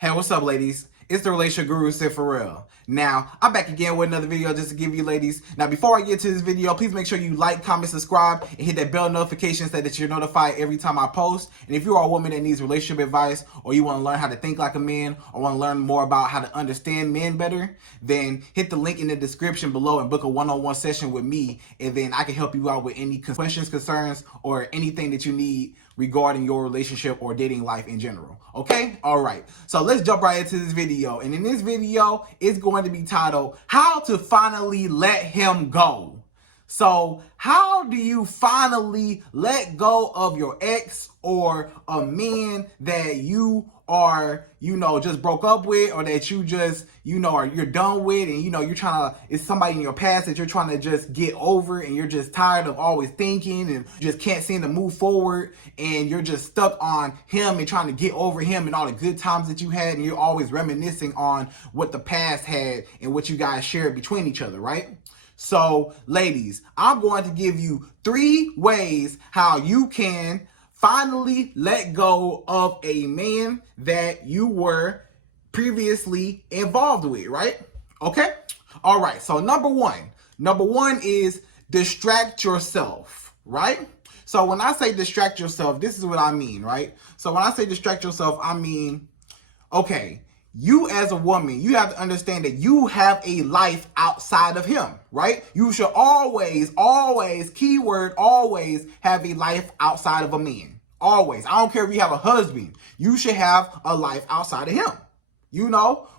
Hey, what's up, ladies? It's the relationship guru, Sydd Ferrell. Now, I'm back again with another video just to give you ladies. Now, before I get to this video, please make sure you like, comment, subscribe, and hit that bell notification so that you're notified every time I post. And if you are a woman that needs relationship advice, or you want to learn how to think like a man, or want to learn more about how to understand men better, then hit the link in the description below and book a one-on-one session with me, and then I can help you out with any questions, concerns, or anything that you need regarding your relationship or dating life in general. Okay? All right. So let's jump right into this video. And in this video, it's going to be titled, How to Finally Let Him Go. So how do you finally let go of your ex or a man that you are, just broke up with, or that you just, you're done with, and, you're trying to, it's somebody in your past that you're trying to just get over, and you're just tired of always thinking and just can't seem to move forward, and you're just stuck on him and trying to get over him and all the good times that you had, and you're always reminiscing on what the past had and what you guys shared between each other, right? So, ladies, I'm going to give you 3 ways how you can finally let go of a man that you were previously involved with, right? Okay? All right. So number one is distract yourself, right? So when I say distract yourself, this is what I mean, right? So when I say distract yourself, I mean, okay, you as a woman, you have to understand that you have a life outside of him, right? You should always, keyword, always have a life outside of a man. Always. I don't care if you have a husband. You should have a life outside of him.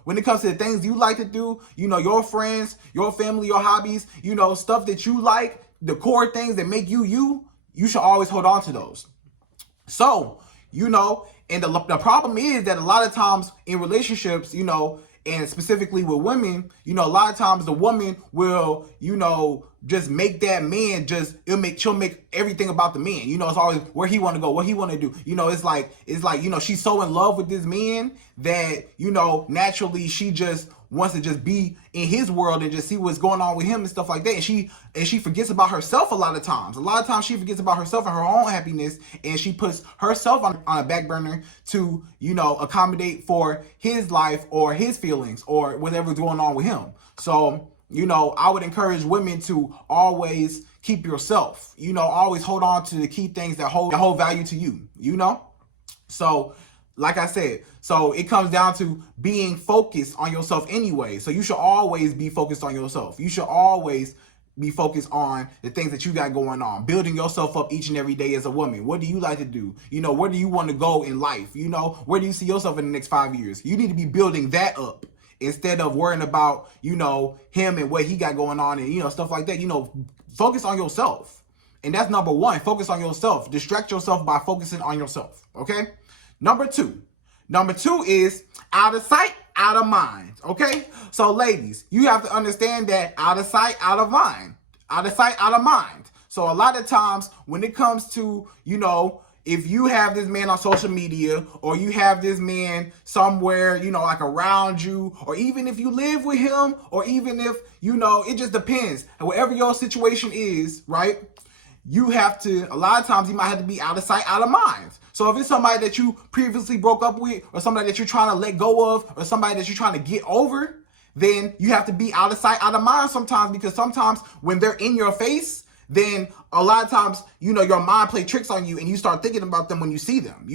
When it comes to the things you like to do, your friends, your family, your hobbies, stuff that you like, the core things that make you, you should always hold on to those. So, and the problem is that a lot of times in relationships, and specifically with women, a lot of times the woman will, just make that man she'll make everything about the man. It's always where he want to go, what he want to do. It's like, she's so in love with this man that, naturally she just wants to just be in his world and just see what's going on with him and stuff like that. And she forgets about herself a lot of times. A lot of times she forgets about herself and her own happiness, and she puts herself on a back burner to, accommodate for his life or his feelings or whatever's going on with him. So, I would encourage women to always keep yourself, always hold on to the key things that hold value to you, So, like I said, so it comes down to being focused on yourself anyway. So you should always be focused on yourself. You should always be focused on the things that you got going on, building yourself up each and every day as a woman. What do you like to do? Where do you want to go in life? Where do you see yourself in the next 5 years? You need to be building that up instead of worrying about, him and what he got going on and, stuff like that. Focus on yourself. And that's number 1. Focus on yourself. Distract yourself by focusing on yourself. Okay? Number two is out of sight, out of mind. Okay? So ladies, you have to understand that out of sight, out of mind. Out of sight, out of mind. So a lot of times when it comes to, if you have this man on social media, or you have this man somewhere, like around you, or even if you live with him, or even if, it just depends. And whatever your situation is, right? You have to, a lot of times you might have to be out of sight, out of mind. So if it's somebody that you previously broke up with, or somebody that you're trying to let go of, or somebody that you're trying to get over, then you have to be out of sight, out of mind sometimes, because sometimes when they're in your face, then a lot of times, your mind play tricks on you and you start thinking about them when you see them,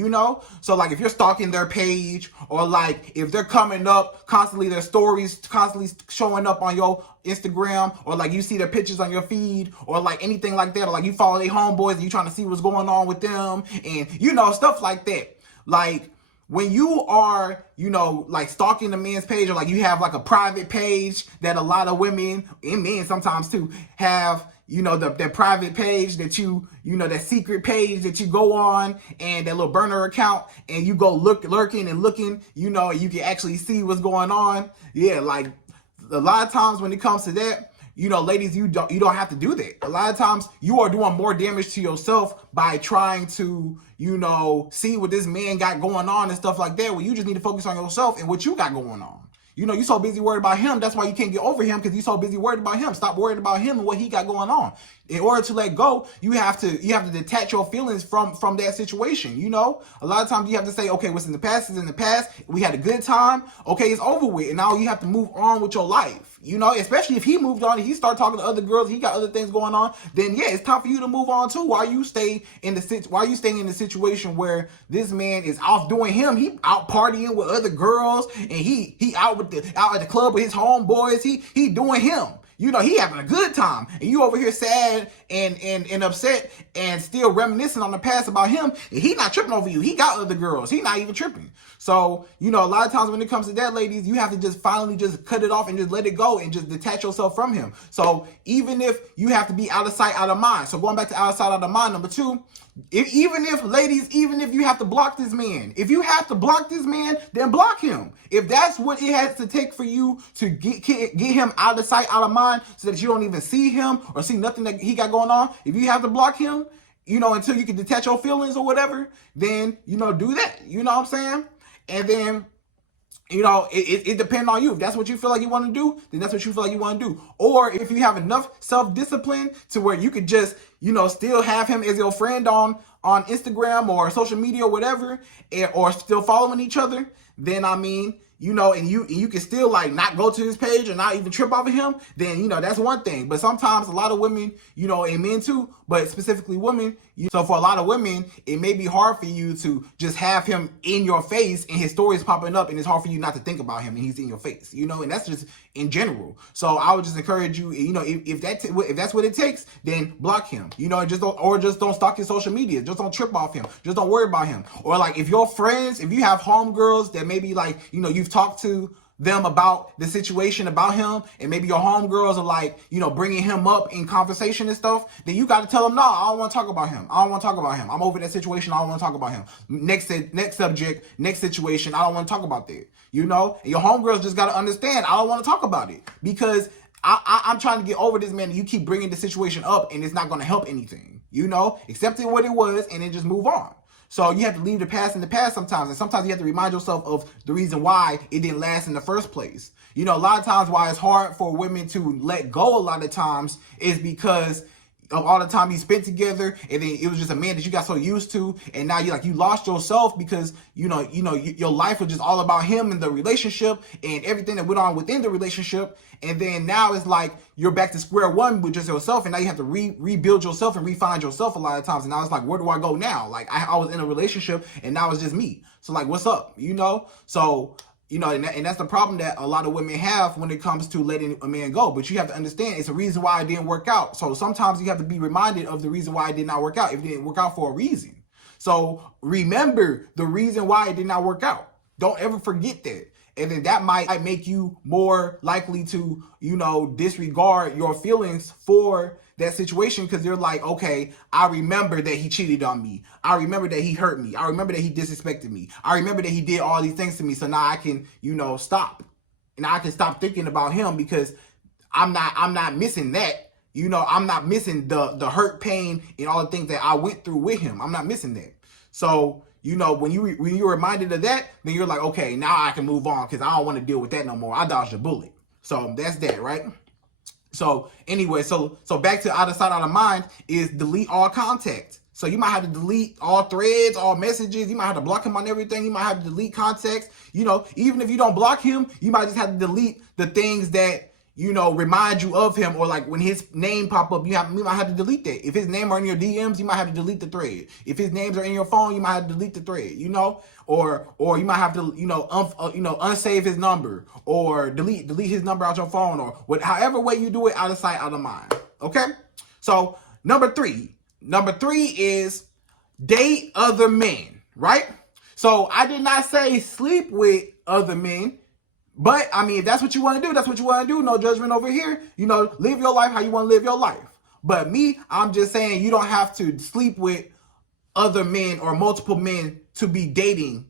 So like if you're stalking their page, or like if they're coming up constantly, their stories constantly showing up on your Instagram, or like you see their pictures on your feed, or like anything like that, or like you follow their homeboys and you trying to see what's going on with them, and stuff like that. Like when you are, like stalking the man's page, or like you have like a private page that a lot of women and men sometimes too have, that private page that that secret page that you go on, and that little burner account, and you go lurking and looking, and you can actually see what's going on. Yeah, like a lot of times when it comes to that, ladies, you don't have to do that. A lot of times you are doing more damage to yourself by trying to, see what this man got going on and stuff like that. Well, you just need to focus on yourself and what you got going on. You're so busy worried about him. That's why you can't get over him, because you're so busy worried about him. Stop worrying about him and what he got going on. In order to let go, you have to detach your feelings from that situation. You know, a lot of times you have to say, okay, what's in the past is in the past. We had a good time. Okay, it's over with, and now you have to move on with your life. You know, especially if he moved on, and he started talking to other girls, he got other things going on. Then yeah, it's time for you to move on too. While you staying in the situation where this man is off doing him, he out partying with other girls, and he out at the club with his homeboys. He doing him. You know, he having a good time, and you over here sad and upset and still reminiscing on the past about him, and he not tripping over you. He got other girls. He not even tripping. So, you know, a lot of times when it comes to that, ladies, you have to just finally just cut it off and just let it go and just detach yourself from him. So even if you have to be out of sight, out of mind. So going back to out of sight, out of mind, number two, even if you have to block this man, if you have to block this man, then block him. If that's what it has to take for you to get him out of sight, out of mind, so that you don't even see him or see nothing that he got going on, if you have to block him, you know, until you can detach your feelings or whatever, then, you know, do that. You know what I'm saying? And then, you know, it depends on you. If that's what you feel like you want to do, then that's what you feel like you want to do. Or if you have enough self-discipline to where you could just, you know, still have him as your friend on Instagram or social media or whatever, or still following each other, then I mean, you know, and you can still like not go to his page or not even trip off of him, then, you know, that's one thing. But sometimes a lot of women, you know, and men too, but specifically women, so for a lot of women, it may be hard for you to just have him in your face and his stories popping up, and it's hard for you not to think about him and he's in your face, you know, and that's just in general. So I would just encourage you, you know, if that's what it takes, then block him, you know, just don't stalk his social media. Just don't trip off him. Just don't worry about him. Or like if your friends, if you have homegirls that maybe like, you know, you've talked to them about the situation about him, and maybe your homegirls are like, you know, bringing him up in conversation and stuff, then you got to tell them, no, I don't want to talk about him. I don't want to talk about him. I'm over that situation. I don't want to talk about him. Next subject, next situation. I don't want to talk about that. You know, and your homegirls just got to understand, I don't want to talk about it, because I'm trying to get over this man, and you keep bringing the situation up, and it's not going to help anything. You know, accept it what it was, and then just move on. So you have to leave the past in the past sometimes. And sometimes you have to remind yourself of the reason why it didn't last in the first place. You know, a lot of times why it's hard for women to let go a lot of times is because of all the time you spent together, and then it was just a man that you got so used to, and now you lost yourself because your life was just all about him and the relationship and everything that went on within the relationship, and then now it's like you're back to square one with just yourself, and now you have to rebuild yourself and refine yourself a lot of times, and now it's like, where do I go now? Like I was in a relationship and now it's just me, so like what's up, you know? So you know, and that's the problem that a lot of women have when it comes to letting a man go. But you have to understand, it's a reason why it didn't work out. So sometimes you have to be reminded of the reason why it did not work out. If it didn't work out for a reason. So remember the reason why it did not work out. Don't ever forget that. And then that might make you more likely to, you know, disregard your feelings for that situation, because you're like, okay, I remember that he cheated on me. I remember that he hurt me. I remember that he disrespected me. I remember that he did all these things to me. So now I can, you know, stop. And I can stop thinking about him, because I'm not missing that. You know, I'm not missing the hurt, pain, and all the things that I went through with him. I'm not missing that. So, you know, when you're reminded of that, then you're like, okay, now I can move on, because I don't want to deal with that no more. I dodged a bullet. So that's that, right? So anyway, so back to out of sight, out of mind is delete all contact. So you might have to delete all threads, all messages. You might have to block him on everything. You might have to delete contacts. You know, even if you don't block him, you might just have to delete the things that, you know, remind you of him, or like when his name pop up, you might have to delete that. If his name are in your DMs, you might have to delete the thread. If his names are in your phone, you might have to delete the thread, you know, or you might have to, unsave his number, or delete his number out your phone, or however way you do it, out of sight, out of mind. Okay. So number three is date other men, right? So I did not say sleep with other men. But, I mean, if that's what you want to do, that's what you want to do. No judgment over here. You know, live your life how you want to live your life. But me, I'm just saying you don't have to sleep with other men or multiple men to be dating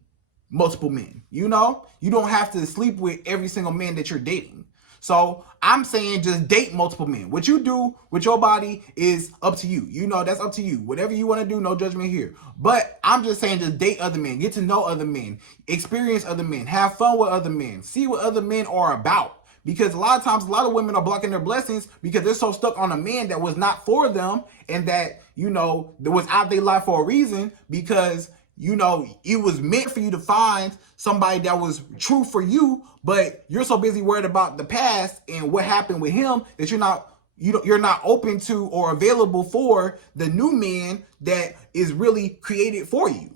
multiple men. You know, you don't have to sleep with every single man that you're dating. So I'm saying just date multiple men. What you do with your body is up to you. You know, that's up to you. Whatever you want to do, no judgment here. But I'm just saying just date other men. Get to know other men. Experience other men. Have fun with other men. See what other men are about. Because a lot of times, a lot of women are blocking their blessings because they're so stuck on a man that was not for them and that, that was out their life for a reason because, it was meant for you to find somebody that was true for you, but you're so busy worried about the past and what happened with him that you're not open to or available for the new man that is really created for you,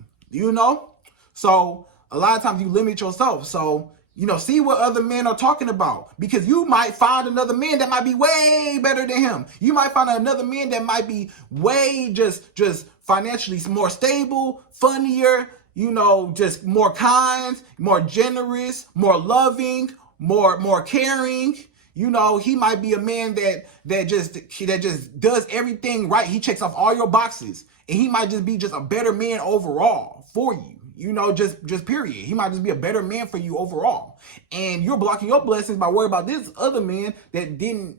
So a lot of times you limit yourself. So, see what other men are talking about because you might find another man that might be way better than him. You might find another man that might be way just financially more stable, funnier, just more kind, more generous, more loving, more caring. He might be a man that just does everything right. He checks off all your boxes, and he might just be just a better man overall for you. Just period. He might just be a better man for you overall. And you're blocking your blessings by worrying about this other man that didn't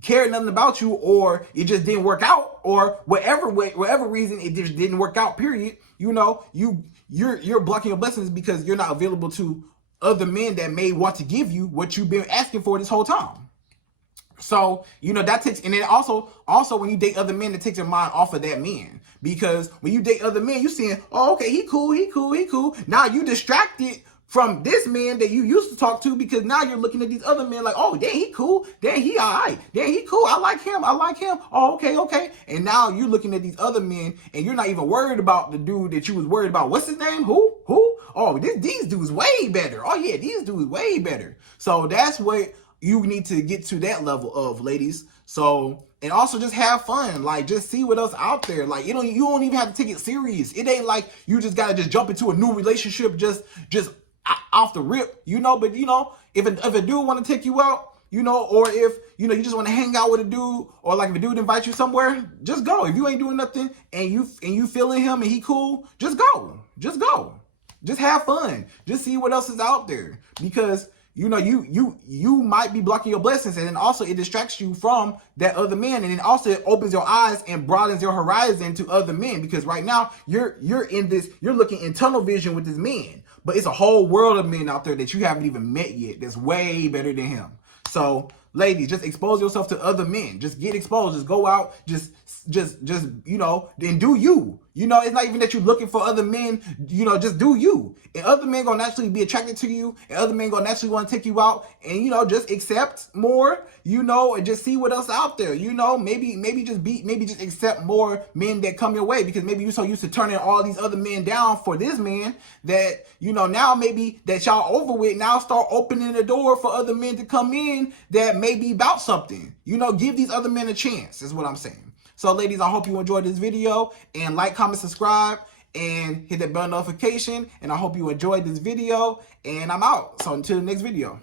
care nothing about you, or it just didn't work out, or whatever reason it just didn't work out, period. You're blocking your blessings because you're not available to other men that may want to give you what you've been asking for this whole time. So, that takes, and then also when you date other men, it takes your mind off of that man. Because when you date other men, you're saying, oh, okay, he cool. Now you distracted from this man that you used to talk to because now you're looking at these other men like, oh, dang, he cool. Dang, he all right. Dang, he cool. I like him. Oh, okay. And now you're looking at these other men and you're not even worried about the dude that you was worried about. What's his name? Who? Oh, these dudes way better. Oh, yeah, these dudes way better. So that's what you need to get to that level of, ladies. So, and also just have fun. Like, just see what else out there. Like, you don't even have to take it serious. It ain't like you just gotta just jump into a new relationship just off the rip, But if a dude want to take you out, or if you just want to hang out with a dude, or like if a dude invites you somewhere, just go. If you ain't doing nothing and you feeling him and he cool, just go. Just have fun. Just see what else is out there because. You might be blocking your blessings, and then also it distracts you from that other man, and then also it opens your eyes and broadens your horizon to other men because right now you're looking in tunnel vision with this man, but it's a whole world of men out there that you haven't even met yet that's way better than him. So, ladies, just expose yourself to other men. Just get exposed. Just go out. Just then do you. It's not even that you're looking for other men. Just do you. And other men gonna naturally be attracted to you. And other men gonna naturally want to take you out. And just accept more. And just see what else out there. Maybe just accept more men that come your way because maybe you're so used to turning all these other men down for this man that now maybe that y'all over with. Now start opening the door for other men to come in that may be about something. Give these other men a chance. Is what I'm saying. So, ladies, I hope you enjoyed this video, and like, comment, subscribe, and hit that bell notification, and I hope you enjoyed this video, and I'm out. So, until the next video.